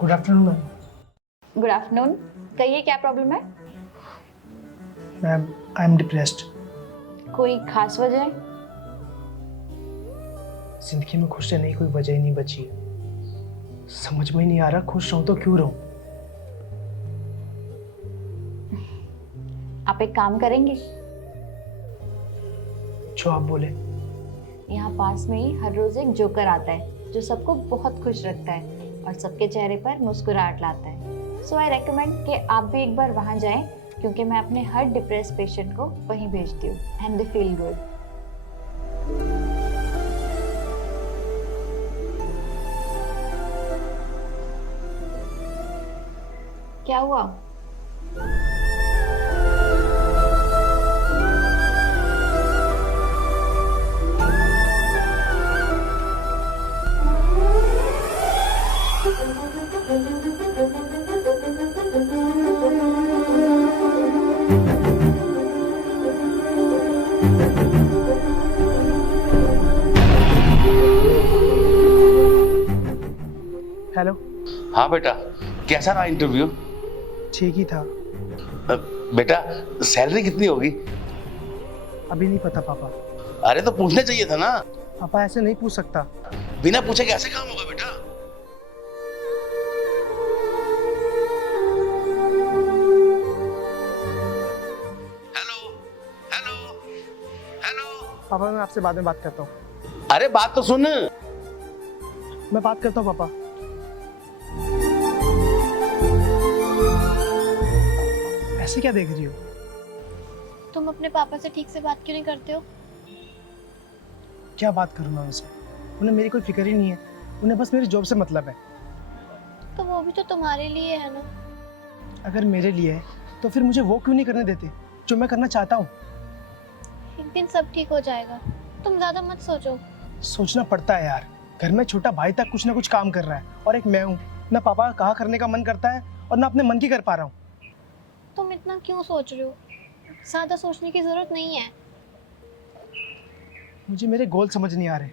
Good afternoon ma'am. Good afternoon. कहिए क्या problem है? Ma'am I am depressed. कोई खास वजह है? जिंदगी में खुश रहने की कोई वजह ही नहीं बची है। समझ में ही नहीं आ रहा खुश रहूं तो क्यों रहूं। आप एक काम करेंगे? जो आप बोले। यहाँ पास में ही हर रोज एक जोकर आता है जो सबको बहुत खुश रखता है और सबके चेहरे पर मुस्कुराहट लाता है। सो आई रेकमेंड कि आप भी एक बार वहाँ जाएं, क्योंकि मैं अपने हर डिप्रेस पेशेंट को वहीं भेजती हूँ एंड दे फील गुड। क्या हुआ? हेलो। हाँ बेटा, कैसा रहा इंटरव्यू? ठीक ही था। बेटा सैलरी कितनी होगी? अभी नहीं पता पापा। अरे तो पूछना चाहिए था ना। पापा ऐसे नहीं पूछ सकता। बिना पूछे कैसे काम होगा बेटा? Hello hello hello. पापा मैं आपसे बाद में बात करता हूँ। अरे बात तो सुन। मैं बात करता हूँ पापा। ऐसे क्या देख रही हो? तुम अपने पापा से ठीक से बात क्यों नहीं करते हो? क्या बात करूँ मैं उनसे? उन्हें मेरी कोई फिक्र ही नहीं है। उन्हें बस मेरी जॉब से मतलब है। तो वो भी तो तुम्हारे लिए है ना। अगर मेरे लिए है तो फिर मुझे वो क्यों नहीं करने देते जो मैं करना चाहता हूँ? एक दिन सब ठीक हो जाएगा, तुम ज्यादा मत सोचो। सोचना पड़ता है यार। घर में छोटा भाई तक कुछ ना कुछ काम कर रहा है और एक मैं हूँ। ना पापा का कहा करने का मन करता है और ना अपने मन की कर पा रहा हूँ। तुम इतना क्यों सोच रहे हो? ज्यादा सोचने की जरूरत नहीं है। मुझे मेरे गोल समझ नहीं आ रहे।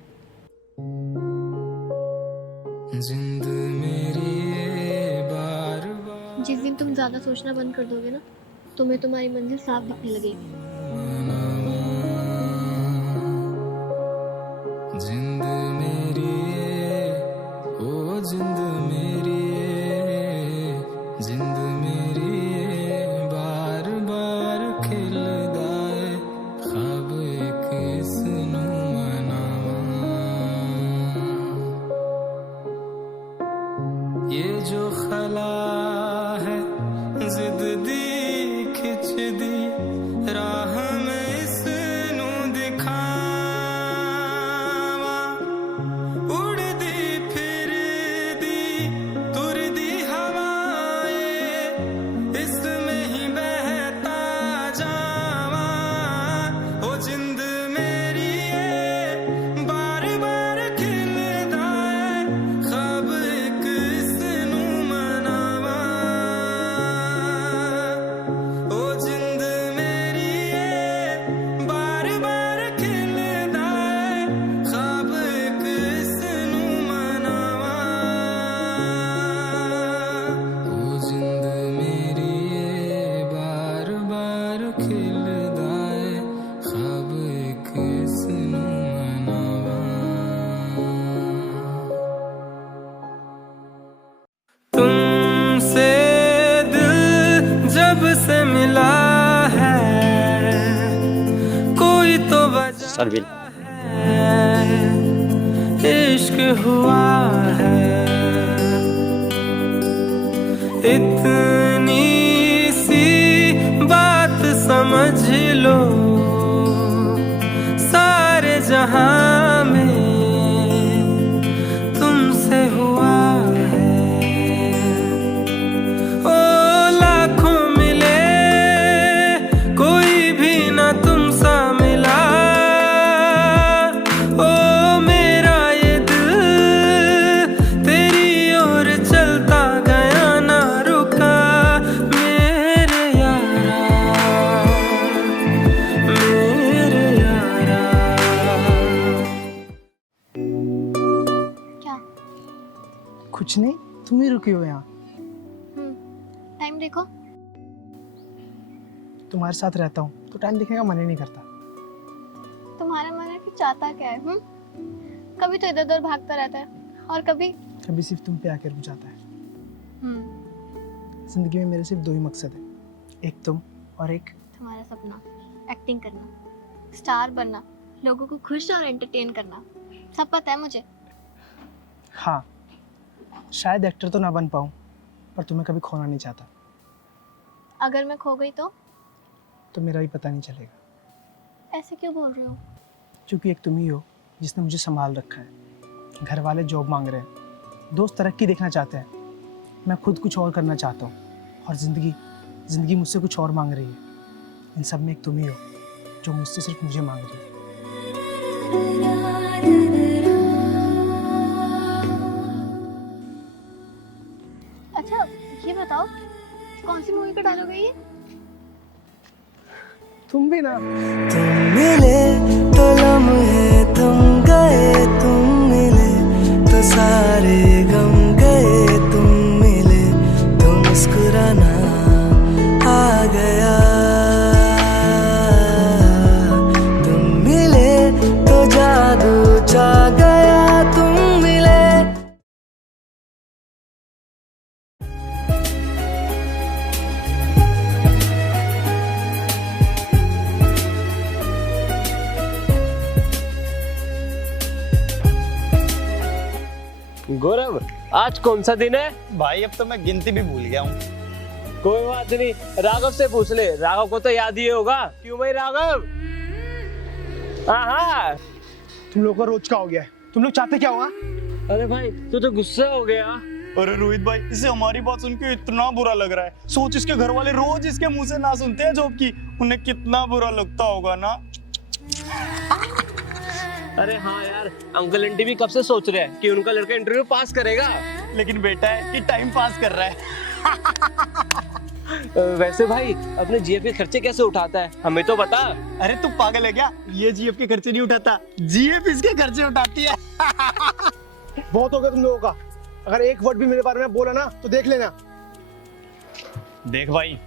जिस दिन तुम ज्यादा सोचना बंद कर दोगे ना, तुम्हें तुम्हारी मंजिल साफ दिखने लगेगी। जिंद मेरी ओ जिंद मेरी जिंद मेरी बार बार खिलदा है ख्वाब एक इसनू मनावा। ये जो खला है जिद दी खिच दी राह में इसनू दिखावा। उड़दी फिरदी तुरदी हवाएं इसमें ही बहता जावा। ओ जिंद मेरी ये बार बार खिलदा है ख्वाब एक इसनू मनावा। ओ जिंद मेरी ये बार बार खिलदा है ख्वाब एक इसनू मनावा। ओ जिंद मेरी ये बार बार खिलदा है ख्वाब एक इसनू मनावा। तुमसे दिल जब से मिला है कोई तो वजह सरबिल है इश्क हुआ है। इतनी सी बात समझ लो सारे जहां में तुमसे हुआ है। ओ लाखों मिले कोई भी ना तुमसा मिला। ओ मेरा ये दिल तेरी ओर चलता गया ना रुका। मेरे यारा कुछ नहीं, तुम ही रुकी हो यहाँ। टाइम देखो। तुम्हारे साथ रहता हूँ तो टाइम देखने का मन ही नहीं करता। तुम्हारा मन है फिर चाहता क्या है? कभी तो इधर उधर भागता रहता है और कभी कभी सिर्फ तुम पे आके रुक जाता है। जिंदगी में मेरे सिर्फ दो ही मकसद है, एक तुम और एक तुम्हारा सपना, एक्टिंग करना, स्टार बनना, लोगों को खुश और एंटरटेन करना। सब पता है मुझे। हाँ, शायद एक्टर तो ना बन पाऊँ पर तुम्हें कभी खोना नहीं चाहता। अगर मैं खो गई तो मेरा भी पता नहीं चलेगा। ऐसे क्यों बोल रही हो? क्योंकि एक तुम ही हो जिसने मुझे संभाल रखा है। घर वाले जॉब मांग रहे हैं, दोस्त तरक्की देखना चाहते हैं, मैं खुद कुछ और करना चाहता हूँ और ज़िंदगी मुझसे कुछ और मांग रही है। इन सब में एक तुम ही हो जो मुझसे सिर्फ मुझे मांग रही है। अच्छा ये बताओ, कौन सी मूवी का डायलॉग है ये? तुम भी ना। तुम मिले तो लम्हे तुम गए, तुम मिले तो सारे गम गए, तुम मिले तो मुस्कुराना आ गया, तुम मिले तो जादू छा गया, तुम मिले। गौरव, आज कौन सा दिन है? भाई अब तो मैं गिनती भी भूल गया हूँ। कोई बात नहीं, राघव से पूछ ले, राघव को तो याद ही होगा। क्यों भाई राघव? हाँ। तुम लोग का रोज का हो गया है। तुम लोग चाहते क्या हुआ? अरे भाई तू तो गुस्सा हो गया। अरे रोहित भाई, इसे हमारी बात सुन के इतना बुरा लग रहा है। सोच, इसके घर वाले रोज इसके मुंह से ना सुनते हैं जॉब की, उन्हें कितना बुरा लगता होगा ना। अरे हाँ यार, अंकल आंटी भी कब से सोच रहे हैं कि उनका लड़का इंटरव्यू पास करेगा, लेकिन बेटा है कि टाइम पास कर रहा है। वैसे भाई अपने जीएफ के खर्चे कैसे उठाता है, हमें तो बता। अरे तू पागल है क्या? ये जीएफ के खर्चे नहीं उठाता, जीएफ इसके खर्चे उठाती है। बहुत हो गया तुम लोगों का। अगर एक वर्ड भी मेरे बारे में बोला ना तो देख लेना। देख भाई,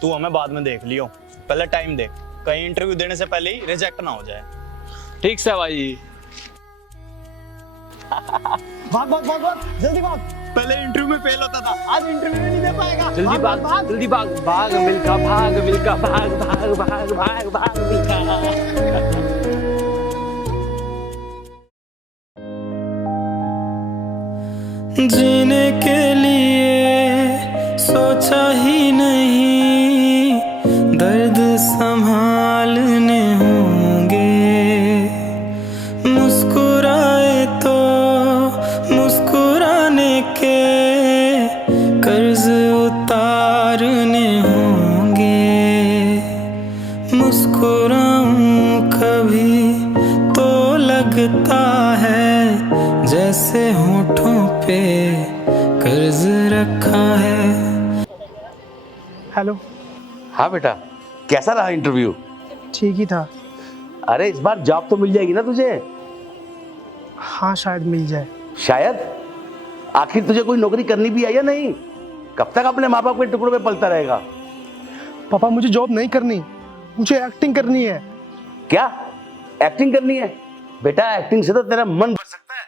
तू हमें बाद में देख लियो, पहले टाइम देख, कहीं इंटरव्यू देने से पहले ही रिजेक्ट ना हो जाए। ठीक से भाई। भाग भाग भाग भाग, जल्दी भाग। पहले इंटरव्यू में फेल होता था, आज इंटरव्यू में नहीं दे पाएगा। जल्दी भाग, जल्दी भाग, भाग मिल्खा, भाग मिल्खा, भाग भाग भाग भाग भाग मिल्खा। जीने के लिए सोचा ही नहीं, दर्द संभालने होंगे, मुस्कुराए तो मुस्कुराने के कर्ज उतारने होंगे, मुस्कुराऊं कभी तो लगता है जैसे होठों पे कर्ज रखा है। हेलो। हाँ बेटा, कैसा रहा इंटरव्यू? ठीक ही था। अरे इस बार जॉब तो मिल जाएगी ना तुझे? हाँ शायद मिल जाए। शायद? आखिर तुझे कोई नौकरी करनी भी है या नहीं? कब तक अपने माँ बाप के टुकड़ों में पलता रहेगा? पापा मुझे जॉब नहीं करनी, मुझे एक्टिंग करनी है। क्या एक्टिंग करनी है? बेटा एक्टिंग से तो तेरा मन भर सकता है,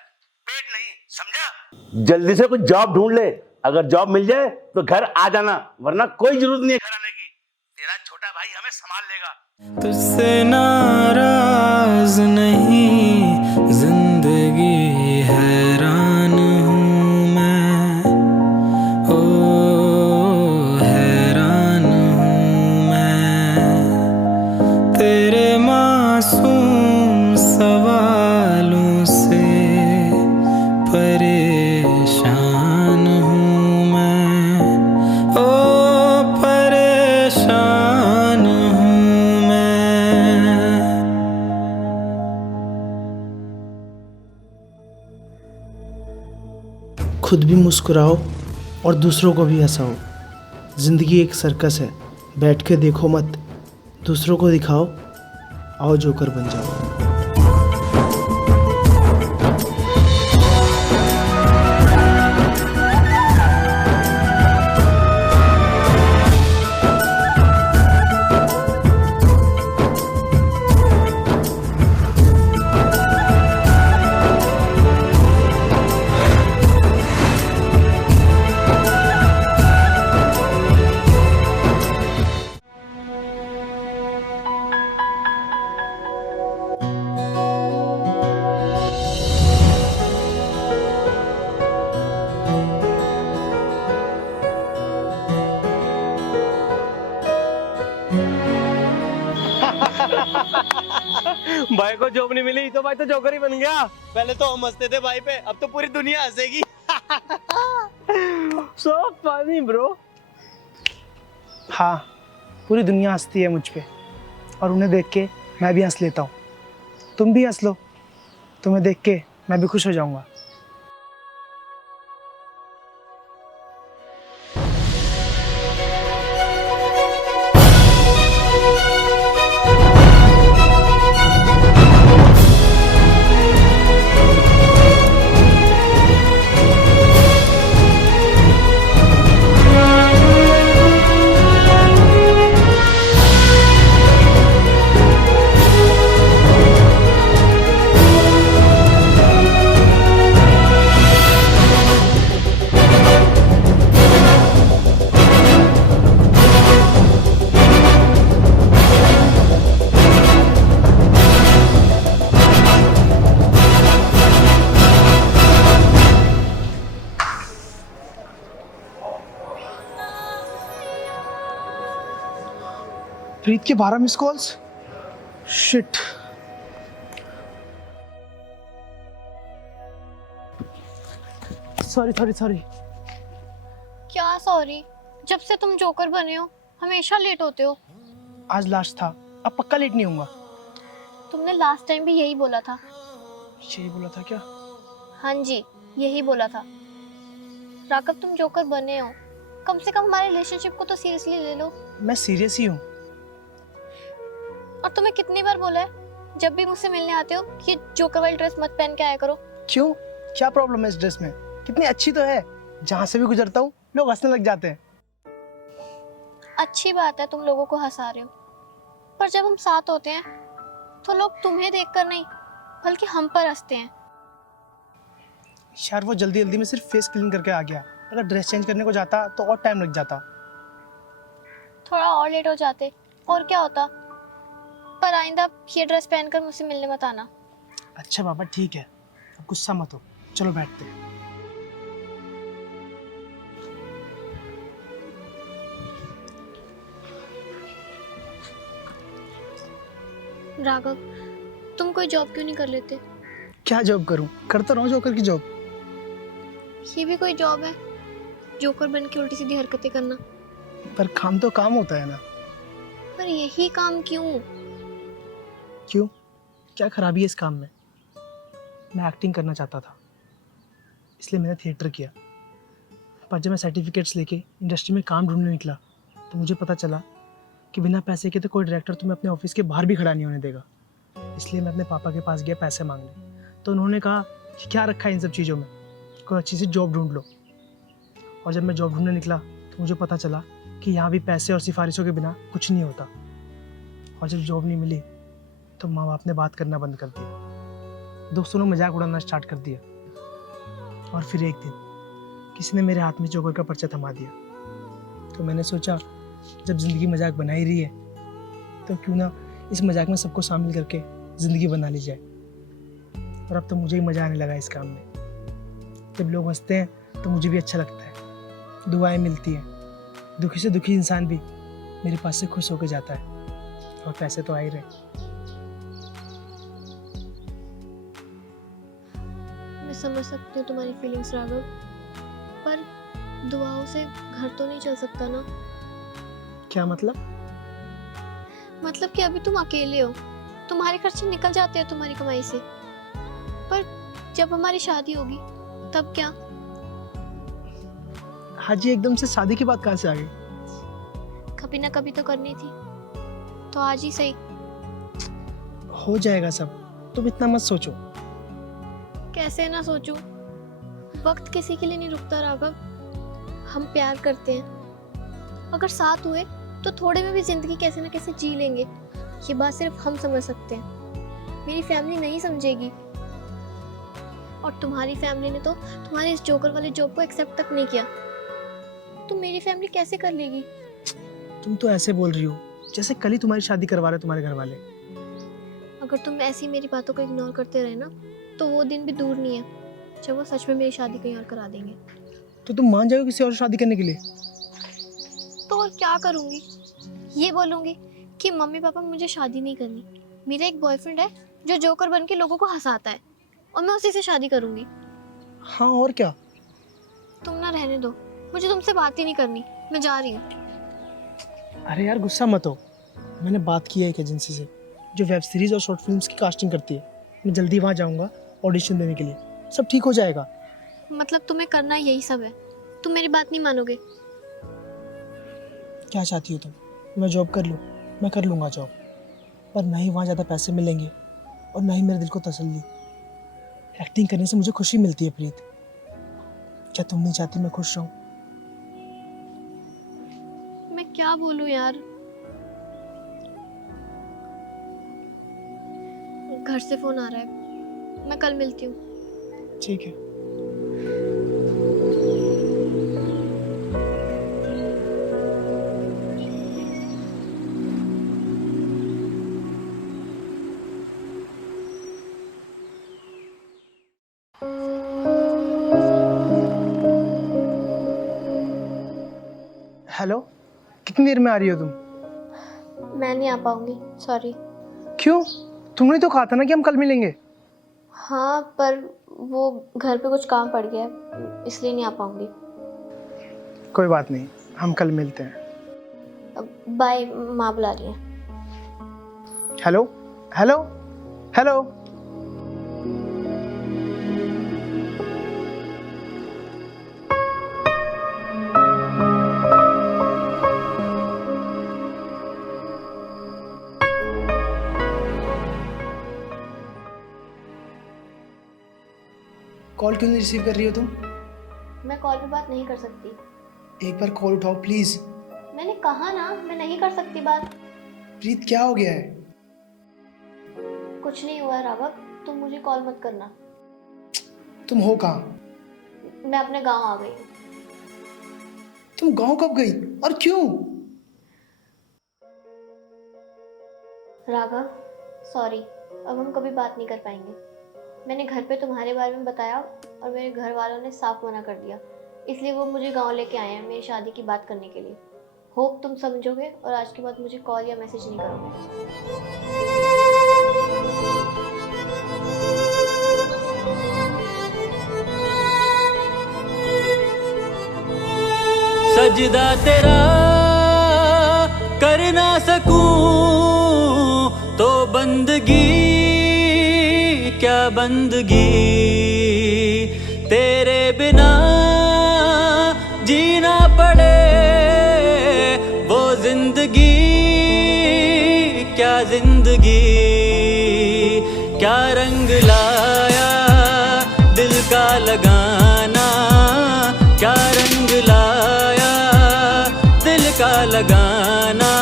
पेट नहीं, समझा? जल्दी से कोई जॉब ढूंढ ले, अगर जॉब मिल जाए तो घर आ जाना, वरना कोई जरूरत नहीं है घर आने की, तेरा छोटा भाई हमें संभाल लेगा। तुझसे नाराज नहीं, जिंदगी हैरान हूँ मैं, ओ हैरान हूँ मैं, तेरे मासूम सवालों से परेशान हूँ मैं, ओ परेशान हूँ मैं। खुद भी मुस्कुराओ और दूसरों को भी हंसाओ। ज़िंदगी एक सर्कस है, बैठ के देखो मत, दूसरों को दिखाओ। आओ जोकर बन जाओ। भाई को जॉब नहीं मिली तो भाई तो जोकर ही बन गया। पहले तो हम हंसते थे भाई पे, अब तो पूरी दुनिया हंसेगी। So funny bro. हाँ, पूरी दुनिया हंसती है मुझ पे और उन्हें देख के मैं भी हंस लेता हूँ। तुम भी हंस लो, तुम्हें देख के मैं भी खुश हो जाऊँगा। प्रीत के 12 मिस कॉल्स। शिट। सॉरी। क्या सॉरी? जब से तुम जोकर बने हो हमेशा लेट होते हो। आज लास्ट था, अब पक्का लेट नहीं होऊंगा। तुमने लास्ट टाइम भी यही बोला था। यही बोला था क्या? हाँ जी, यही बोला था। राघव, तुम जोकर बने हो, कम से कम हमारे रिलेशनशिप को तो सीरियसली ले लो। मैं सीरियस ही हूँ। और तुम्हें कितनी बार बोला है जब भी मुझसे मिलने आते हो कि जोकर वाली ड्रेस मत पहन के आया करो। क्यों? क्या प्रॉब्लम है इस ड्रेस में? कितनी अच्छी तो है, जहाँ से भी गुजरता हूँ लोग हंसने लग जाते हैं। अच्छी बात है तुम लोगों को हंसा रहे हो, पर जब हम साथ होते हैं तो लोग तुम्हें देखकर नहीं बल्कि हम पर हंसते हैं। यार वो जल्दी में सिर्फ फेस क्लीन करके आ गया, अगर ड्रेस चेंज करने को जाता तो और टाइम लग जाता। थोड़ा और लेट हो जाते और क्या होता, पर आइंदा ये ड्रेस पहनकर मुझसे मिलने मत आना। अच्छा बाबा ठीक है, अब गुस्सा मत हो, चलो बैठते हैं। राघव, तुम कोई जॉब क्यों नहीं कर लेते? क्या जॉब करूं? करता रहूं जोकर की जॉब। ये भी कोई जॉब है, जोकर बन के उल्टी सीधी हरकतें करना। पर काम तो काम होता है ना। पर यही काम क्यों? क्यों? क्या खराबी है इस काम में? मैं एक्टिंग करना चाहता था, इसलिए मैंने थिएटर किया। पर जब मैं सर्टिफिकेट्स लेके इंडस्ट्री में काम ढूंढने निकला तो मुझे पता चला कि बिना पैसे के तो कोई डायरेक्टर तुम्हें अपने ऑफिस के बाहर भी खड़ा नहीं होने देगा। इसलिए मैं अपने पापा के पास गया पैसे मांगने, तो उन्होंने कहा कि क्या रखा है इन सब चीज़ों में, कोई अच्छी सी जॉब ढूंढ लो। और जब मैं जॉब ढूंढने निकला तो मुझे पता चला कि यहाँ भी पैसे और सिफारिशों के बिना कुछ नहीं होता। और जब जॉब नहीं मिली तो माँ बाप ने बात करना बंद कर दिया, दोस्तों ने मजाक उड़ाना स्टार्ट कर दिया। और फिर एक दिन किसी ने मेरे हाथ में जोकर का पर्चा थमा दिया, तो मैंने सोचा जब ज़िंदगी मजाक बना ही रही है तो क्यों ना इस मजाक में सबको शामिल करके ज़िंदगी बना ली जाए। और अब तो मुझे ही मज़ा आने लगा इस काम में। जब लोग हंसते हैं तो मुझे भी अच्छा लगता है, दुआएं मिलती हैं, दुखी से दुखी इंसान भी मेरे पास से खुश होकर जाता है। और पैसे तो आ ही रहे। मैं समझ सकती हूँ तुम्हारी फीलिंग्स राघव, पर दुआओं से घर तो नहीं चल सकता ना। क्या मतलब? मतलब कि अभी तुम अकेले हो, तुम्हारे खर्चे निकल जाते हैं तुम्हारी कमाई से, पर जब हमारी शादी होगी तब क्या? हाजी एकदम से शादी की बात कहाँ से आ गई? कभी ना कभी तो करनी थी, तो आज ही सही। हो जाएगा सब, तुम इतना मत सोचो। कैसे ना सोचूं? वक्त किसी के लिए नहीं रुकता राघव। हम प्यार करते हैं, अगर साथ हुए तो थोड़े में भी जिंदगी कैसे ना कैसे जी लेंगे। ये बात सिर्फ हम समझ सकते हैं, मेरी फैमिली नहीं समझेगी। और तुम्हारी फैमिली ने तो तुम्हारे इस जोकर वाले जॉब को एक्सेप्ट तक नहीं किया, तो मेरी फैमिली कैसे कर लेगी? तुम तो ऐसे बोल रही हो जैसे कल ही तुम्हारी शादी करवा रहे तुम्हारे घर वाले। अगर तुम ऐसी मेरी बातों को इग्नोर करते रहे ना तो वो दिन भी दूर नहीं है जब वो सच में मेरी शादी कहीं और करा देंगे। तो तुम मान जाओगे किसी और से शादी करने के लिए? तो और क्या करूँगी? ये बोलूँगी कि मम्मी पापा मुझे शादी नहीं करनी, मेरा एक बॉयफ्रेंड है जो जोकर बन के लोगों को हंसाता है, और मैं उसी से शादी करूंगी। हाँ और क्या। तुम ना रहने दो, मुझे तुमसे बात ही नहीं करनी, मैं जा रही हूँ। अरे यार गुस्सा मत हो, मैंने बात की है एक एजेंसी से जो वेब सीरीज़ और शॉर्ट फिल्म्स की कास्टिंग करती है। मैं जल्दी वहाँ जाऊँगा ऑडिशन देने के लिए, सब ठीक हो जाएगा। मतलब तुम्हें करना यही सब है? तुम मेरी बात नहीं मानोगे? क्या चाहती हो तुम? मैं जॉब कर लूँ? मैं कर लूँगा जॉब, पर ना ही वहाँ ज़्यादा पैसे मिलेंगे और ना ही मेरे दिल को तसल्ली। एक्टिंग करने से मुझे खुशी मिलती है प्रीत। क्या तुम नहीं चाहती मैं खुश रहूँ? मैं क्या बोलूँ यार। घर से फोन आ रहा है, मैं कल मिलती हूँ। ठीक है। हेलो, कितनी देर में आ रही हो तुम? मैं नहीं आ पाऊंगी, सॉरी। क्यों? तुमने तो कहा था ना कि हम कल मिलेंगे। हाँ, पर वो घर पे कुछ काम पड़ गया है, इसलिए नहीं आ पाऊंगी। कोई बात नहीं, हम कल मिलते हैं। बाय, माँ बुला रही है। Hello hello hello. कॉल क्यों नहीं रिसीव कर रही हो तुम? मैं कॉल पे बात नहीं कर सकती। एक बार कॉल उठाओ प्लीज। मैंने कहा ना, मैं नहीं कर सकती बात। प्रीत क्या हो गया है? कुछ नहीं हुआ राघव, तुम मुझे कॉल मत करना। तुम हो कहाँ? मैं अपने गांव आ गई। तुम गांव कब गई और क्यों? राघव सॉरी, अब हम कभी बात नहीं कर पाएंगे। मैंने घर पे तुम्हारे बारे में बताया और मेरे घर वालों ने साफ मना कर दिया, इसलिए वो मुझे गांव लेके आए हैं मेरी शादी की बात करने के लिए। होप तुम समझोगे और आज के बाद मुझे कॉल या मैसेज नहीं करोगे। सजदा तेरा कर ना सकूं तो बंदगी क्या बंदगी, तेरे बिना जीना पड़े वो जिंदगी क्या जिंदगी। क्या रंग लाया दिल का लगाना, क्या रंग लाया दिल का लगाना।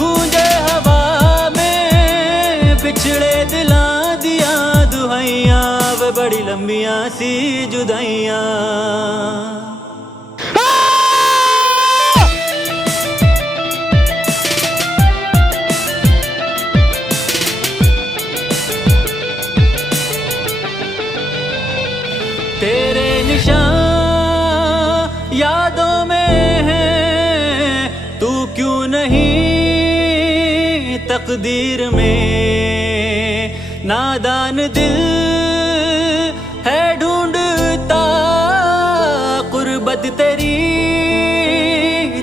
गूंजे हवा में बिछड़े दिला दिया दुहाइयां, वे बड़ी लंबियां सी जुदाइयां। तेरे निशान यादों में है, तू क्यों नहीं तकदीर में। नादान दिल है ढूंढता कुर्बत तेरी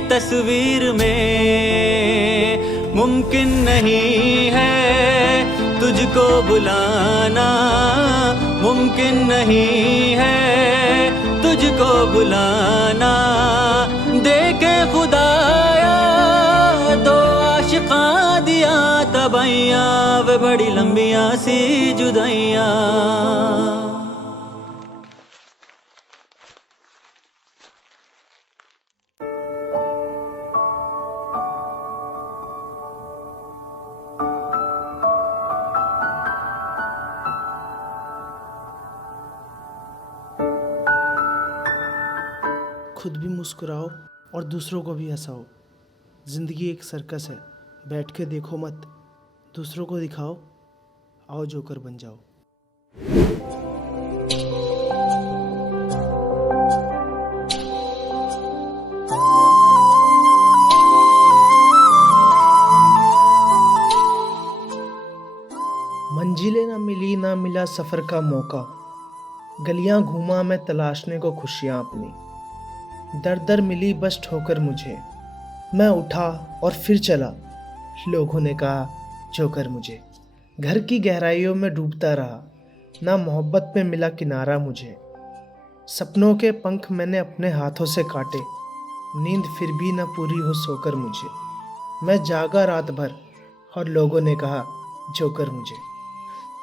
तस्वीर में। मुमकिन नहीं है तुझको बुलाना, मुमकिन नहीं है तुझको बुलाना। देखे खुदाया तो आशिकां दिया तबाइयां, वे बड़ी लंबियां सी जुदाइयां। खुद भी मुस्कुराओ और दूसरों को भी हंसाओ। ज़िंदगी एक सर्कस है, बैठ के देखो मत, दूसरों को दिखाओ। आओ जोकर बन जाओ। मन आया सफ़र का मौका, गलियां घूमा मैं तलाशने को खुशियां अपनी। दर दर मिली बस ठोकर मुझे, मैं उठा और फिर चला, लोगों ने कहा जोकर मुझे। घर की गहराइयों में डूबता रहा, ना मोहब्बत में मिला किनारा मुझे। सपनों के पंख मैंने अपने हाथों से काटे, नींद फिर भी न पूरी हो सोकर मुझे। मैं जागा रात भर और लोगों ने कहा जोकर मुझे।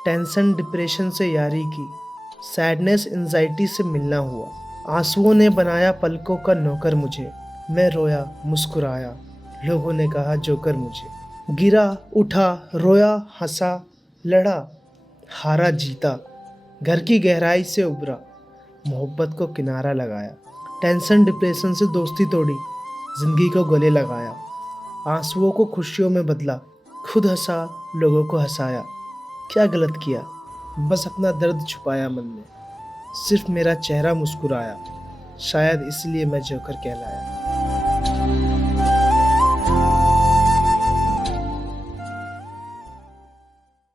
टेंशन डिप्रेशन से यारी की, सैडनेस एंजाइटी से मिलना हुआ। आंसुओं ने बनाया पलकों का नौकर मुझे। मैं रोया मुस्कुराया, लोगों ने कहा जोकर मुझे। गिरा उठा रोया हंसा लड़ा, हारा जीता, घर की गहराई से उभरा, मोहब्बत को किनारा लगाया। टेंशन डिप्रेशन से दोस्ती तोड़ी, जिंदगी को गले लगाया। आंसुओं को खुशियों में बदला, खुद हंसा लोगों को हंसाया। क्या गलत किया, बस अपना दर्द छुपाया मन में। सिर्फ मेरा चेहरा मुस्कुराया, शायद इसलिए मैं जोकर कहलाया।